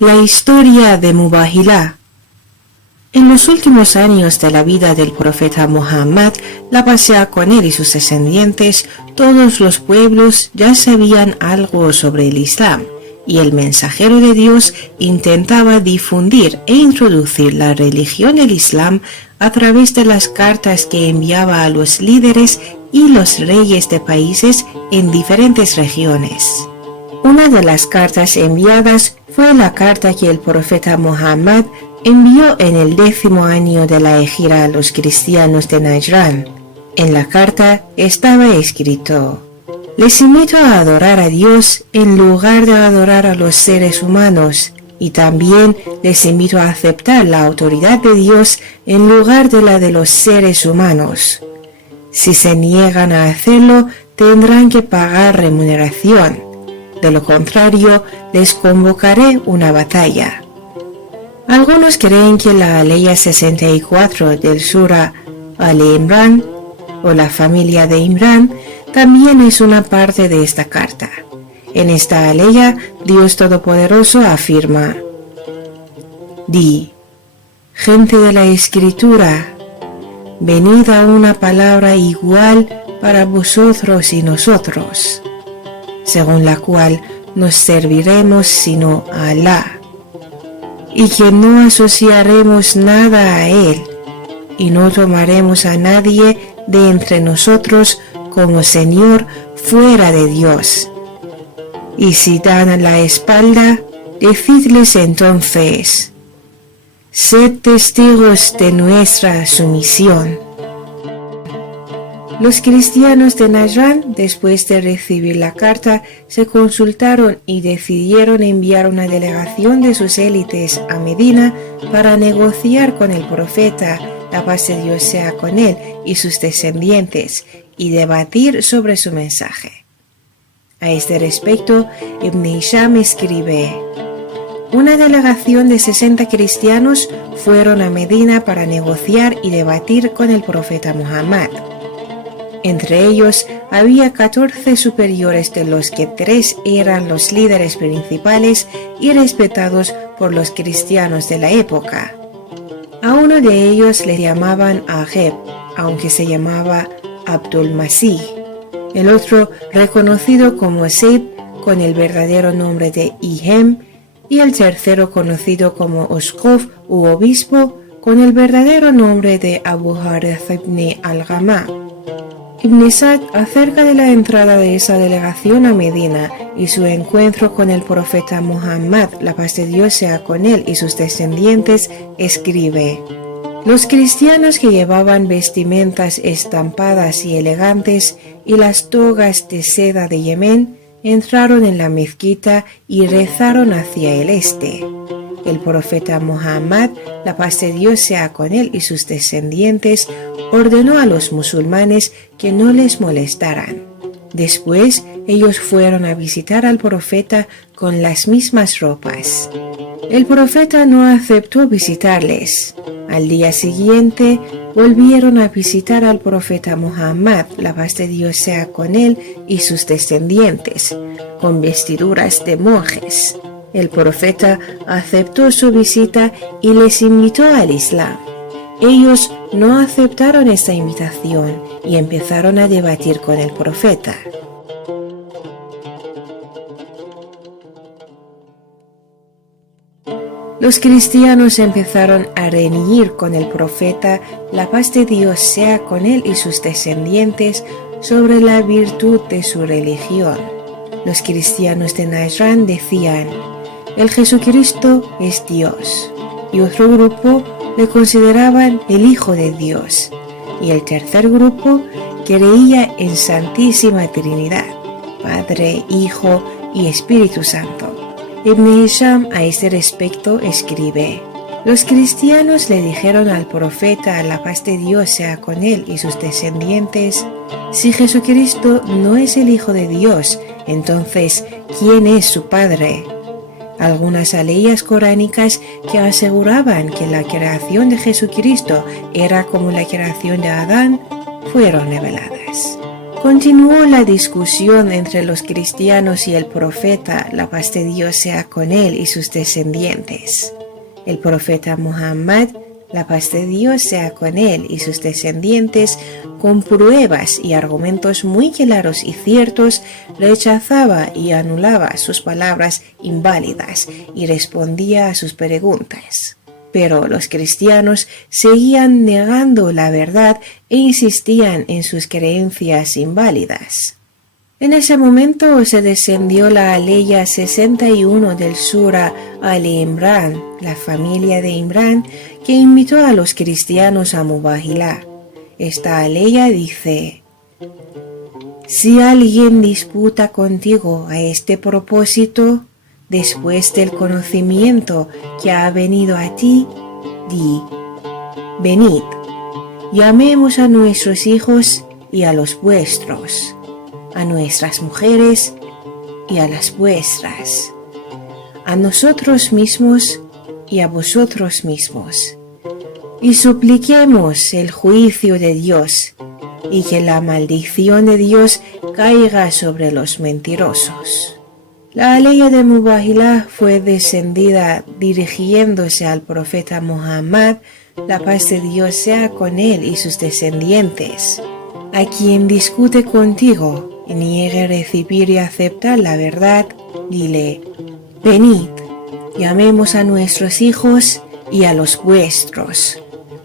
La historia de Mubahila. En los últimos años de la vida del profeta Muhammad, la paz sea con él y sus descendientes, todos los pueblos ya sabían algo sobre el Islam, y el mensajero de Dios intentaba difundir e introducir la religión del Islam a través de las cartas que enviaba a los líderes y los reyes de países en diferentes regiones. Una de las cartas enviadas fue la carta que el profeta Muhammad envió en el 10º año de la hejira a los cristianos de Najrán. En la carta estaba escrito: les invito a adorar a Dios en lugar de adorar a los seres humanos, y también les invito a aceptar la autoridad de Dios en lugar de la de los seres humanos. Si se niegan a hacerlo, tendrán que pagar remuneración. De lo contrario, les convocaré una batalla. Algunos creen que la aleya 64 del Sura Al-Imran, o la familia de Imran, también es una parte de esta carta. En esta aleya, Dios Todopoderoso afirma: di, gente de la Escritura, venid a una palabra igual para vosotros y nosotros, según la cual nos serviremos sino a Alá, y que no asociaremos nada a Él, y no tomaremos a nadie de entre nosotros como Señor fuera de Dios. Y si dan la espalda, decidles entonces: sed testigos de nuestra sumisión. Los cristianos de Najrán, después de recibir la carta, se consultaron y decidieron enviar una delegación de sus élites a Medina para negociar con el profeta, la paz de Dios sea con él y sus descendientes, y debatir sobre su mensaje. A este respecto, Ibn Hisham escribe: una delegación de 60 cristianos fueron a Medina para negociar y debatir con el profeta Muhammad. Entre ellos había 14 superiores, de los que 3 eran los líderes principales y respetados por los cristianos de la época. A uno de ellos le llamaban Ajeb, aunque se llamaba Abdul Masih. El otro, reconocido como Zayd, con el verdadero nombre de Ihem, y el tercero, conocido como Usquf u obispo, con el verdadero nombre de Abu Harith ibn al-Ghamma. Ibn Sa'd, acerca de la entrada de esa delegación a Medina y su encuentro con el profeta Muhammad, la paz de Dios sea con él y sus descendientes, escribe: los cristianos que llevaban vestimentas estampadas y elegantes y las togas de seda de Yemen entraron en la mezquita y rezaron hacia el este. El profeta Muhammad, la paz de Dios sea con él y sus descendientes, ordenó a los musulmanes que no les molestaran. Después, ellos fueron a visitar al profeta con las mismas ropas. El profeta no aceptó visitarles. Al día siguiente, volvieron a visitar al profeta Muhammad, la paz de Dios sea con él y sus descendientes, con vestiduras de monjes. El profeta aceptó su visita y les invitó al Islam. Ellos no aceptaron esta invitación y empezaron a debatir con el profeta. Los cristianos empezaron a reñir con el profeta, la paz de Dios sea con él y sus descendientes, sobre la virtud de su religión. Los cristianos de Najrán decían: el Jesucristo es Dios, y otro grupo le consideraban el Hijo de Dios, y el tercer grupo creía en Santísima Trinidad, Padre, Hijo y Espíritu Santo. Ibn Hisham a este respecto escribe: los cristianos le dijeron al profeta, la paz de Dios sea con él y sus descendientes: si Jesucristo no es el Hijo de Dios, entonces ¿quién es su Padre? Algunas aleyas coránicas que aseguraban que la creación de Jesucristo era como la creación de Adán fueron reveladas. Continuó la discusión entre los cristianos y el profeta, la paz de Dios sea con él y sus descendientes. El profeta Muhammad, la paz de Dios sea con él y sus descendientes, con pruebas y argumentos muy claros y ciertos, rechazaba y anulaba sus palabras inválidas y respondía a sus preguntas. Pero los cristianos seguían negando la verdad e insistían en sus creencias inválidas. En ese momento se descendió la aleya 61 del Sura Al-Imran, la familia de Imran, que invitó a los cristianos a Mubahilá. Esta aleya dice: si alguien disputa contigo a este propósito, después del conocimiento que ha venido a ti, di: venid, llamemos a nuestros hijos y a los vuestros, a nuestras mujeres y a las vuestras, a nosotros mismos y a vosotros mismos, y supliquemos el juicio de Dios, y que la maldición de Dios caiga sobre los mentirosos. La aleya de Mubahilá fue descendida dirigiéndose al profeta Muhammad, la paz de Dios sea con él y sus descendientes. A quien discute contigo y niegue recibir y aceptar la verdad, dile: venid, llamemos a nuestros hijos y a los vuestros,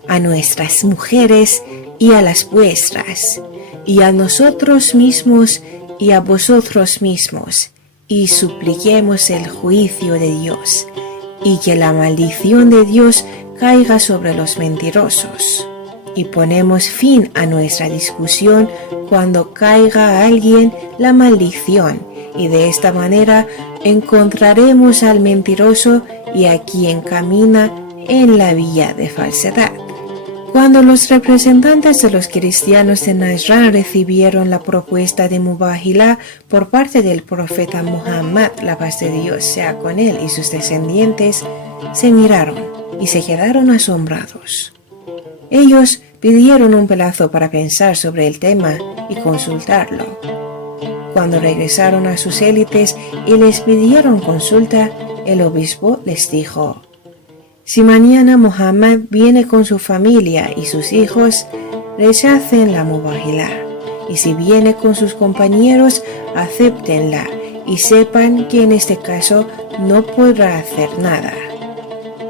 a nuestras mujeres y a las vuestras, y a nosotros mismos y a vosotros mismos, y supliquemos el juicio de Dios, y que la maldición de Dios caiga sobre los mentirosos. Y ponemos fin a nuestra discusión cuando caiga a alguien la maldición, y de esta manera encontraremos al mentiroso y a quien camina en la vía de falsedad. Cuando los representantes de los cristianos de Najrán recibieron la propuesta de Mubahilá por parte del profeta Muhammad, la paz de Dios sea con él y sus descendientes, se miraron y se quedaron asombrados. Ellos pidieron un plazo para pensar sobre el tema y consultarlo. Cuando regresaron a sus élites y les pidieron consulta, el obispo les dijo: si mañana Muhammad viene con su familia y sus hijos, rechacen la Mubahilá, y si viene con sus compañeros, acéptenla y sepan que en este caso no podrá hacer nada.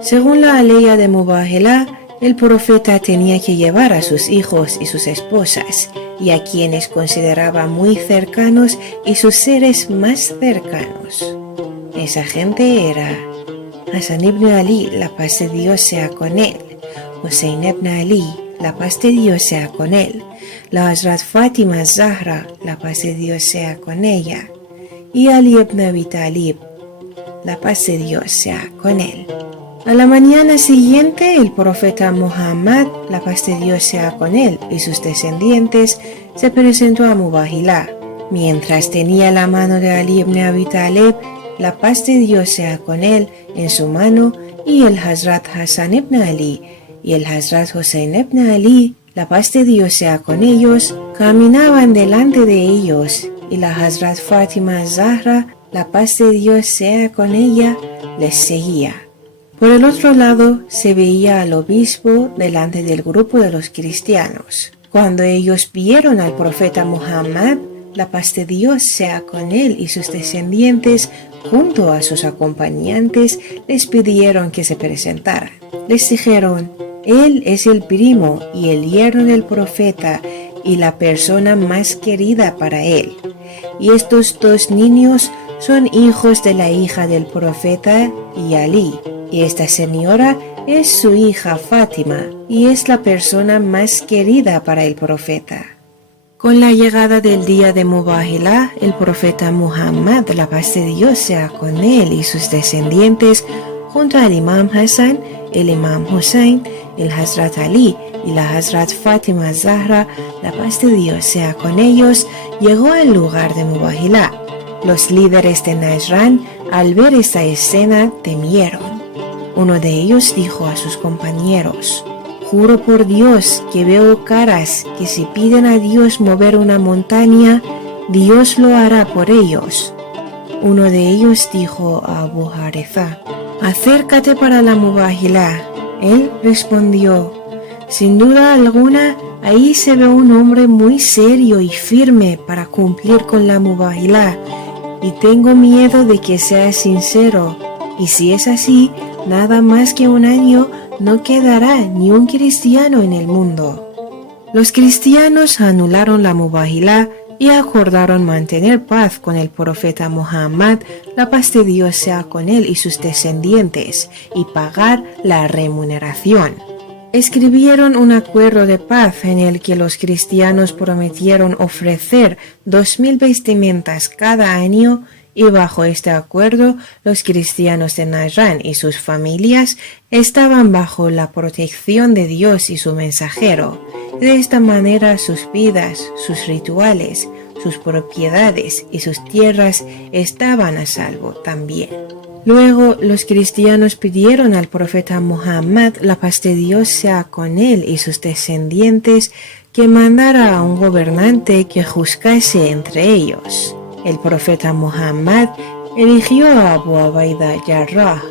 Según la aleya de Mubahilá, el profeta tenía que llevar a sus hijos y sus esposas, y a quienes consideraba muy cercanos y sus seres más cercanos. Esa gente era Hasan ibn Ali, la paz de Dios sea con él; Hussein ibn Ali, la paz de Dios sea con él; la Hazrat Fátima Zahra, la paz de Dios sea con ella; y Ali ibn Abi Talib, la paz de Dios sea con él. A la mañana siguiente, el profeta Muhammad, la paz de Dios sea con él y sus descendientes, se presentó a Mubahilá. Mientras tenía la mano de Ali ibn Abi Talib, la paz de Dios sea con él, en su mano, y el Hazrat Hasan ibn Ali y el Hazrat Hussein ibn Ali, la paz de Dios sea con ellos, caminaban delante de ellos, y la Hazrat Fátima Zahra, la paz de Dios sea con ella, les seguía. Por el otro lado se veía al obispo delante del grupo de los cristianos. Cuando ellos vieron al profeta Muhammad, la paz de Dios sea con él y sus descendientes, junto a sus acompañantes, les pidieron que se presentaran. Les dijeron: él es el primo y el yerno del profeta y la persona más querida para él. Y estos dos niños son hijos de la hija del profeta y Ali. Y esta señora es su hija Fátima y es la persona más querida para el profeta. Con la llegada del día de Mubahilá, el profeta Muhammad, la paz de Dios sea con él y sus descendientes, junto al Imam Hassan, el Imam Hussein, el Hazrat Ali y la Hazrat Fátima Zahra, la paz de Dios sea con ellos, llegó al lugar de Mubahilá. Los líderes de Najrán, al ver esta escena, temieron. Uno de ellos dijo a sus compañeros: Juro por Dios que veo caras que si piden a Dios mover una montaña, Dios lo hará por ellos. Uno de ellos dijo a Abu Haritha: acércate para la mubahilá. Él respondió: sin duda alguna, ahí se ve un hombre muy serio y firme para cumplir con la mubahilá, y tengo miedo de que sea sincero, y si es así, nada más que un año no quedará ni un cristiano en el mundo. Los cristianos anularon la mubahilá y acordaron mantener paz con el profeta Muhammad, la paz de Dios sea con él y sus descendientes, y pagar la remuneración. Escribieron un acuerdo de paz en el que los cristianos prometieron ofrecer 2000 vestimentas cada año, y bajo este acuerdo los cristianos de Najrán y sus familias estaban bajo la protección de Dios y su mensajero. De esta manera sus vidas, sus rituales, sus propiedades y sus tierras estaban a salvo también. Luego los cristianos pidieron al profeta Muhammad, la paz de Dios sea con él y sus descendientes, que mandara a un gobernante que juzgase entre ellos. El profeta Muhammad eligió a Abu Ubaida Jarrah.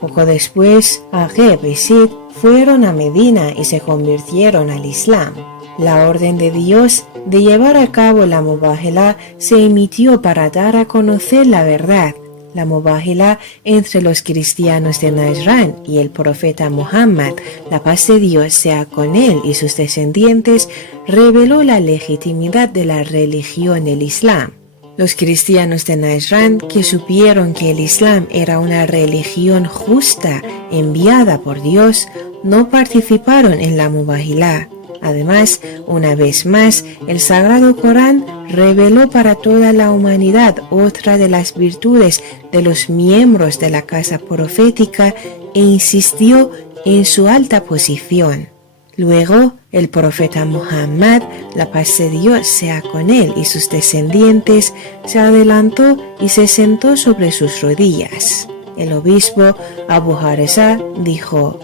Poco después, Ageb y Sid fueron a Medina y se convirtieron al Islam. La orden de Dios de llevar a cabo la mubahilá se emitió para dar a conocer la verdad. La mubahilá entre los cristianos de Najrán y el profeta Muhammad, la paz de Dios sea con él y sus descendientes, reveló la legitimidad de la religión del Islam. Los cristianos de Najrán, que supieron que el Islam era una religión justa enviada por Dios, no participaron en la mubahilá. Además, una vez más, el Sagrado Corán reveló para toda la humanidad otra de las virtudes de los miembros de la casa profética e insistió en su alta posición. Luego, el profeta Muhammad, la paz de Dios sea con él y sus descendientes, se adelantó y se sentó sobre sus rodillas. El obispo Abu Haritha dijo: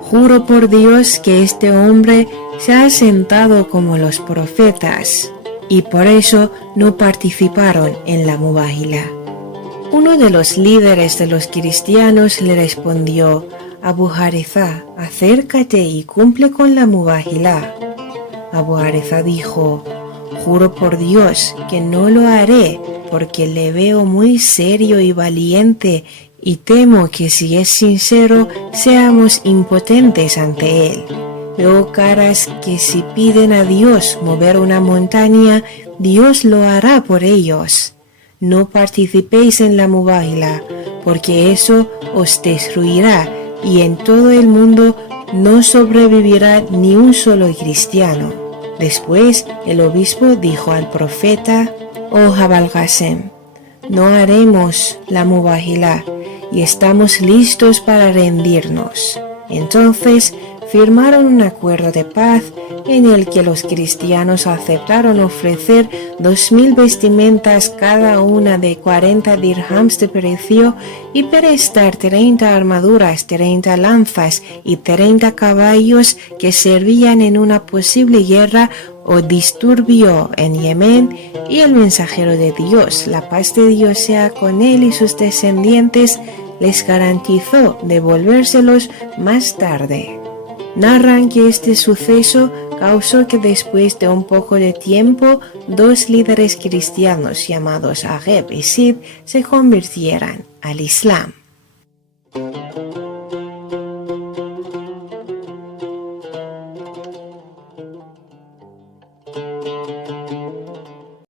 juro por Dios que este hombre se ha sentado como los profetas, y por eso no participaron en la mubahilá. Uno de los líderes de los cristianos le respondió: Abu Haritha, acércate y cumple con la mubahilá. Abu Haritha dijo: juro por Dios que no lo haré, porque le veo muy serio y valiente, y temo que si es sincero, seamos impotentes ante él. Veo caras que si piden a Dios mover una montaña, Dios lo hará por ellos. No participéis en la mubahilá, porque eso os destruirá, y en todo el mundo no sobrevivirá ni un solo cristiano. Después el obispo dijo al profeta: oh Abul Qasem, no haremos la mubahilá y estamos listos para rendirnos. Entonces firmaron un acuerdo de paz en el que los cristianos aceptaron ofrecer 2000 vestimentas cada una de 40 dirhams de precio y prestar 30 armaduras, 30 lanzas y 30 caballos que servían en una posible guerra o disturbio en Yemen, y el mensajero de Dios, la paz de Dios sea con él y sus descendientes, les garantizó devolvérselos más tarde. Narran que este suceso causó que después de un poco de tiempo, dos líderes cristianos llamados Ageb y Sid se convirtieran al Islam.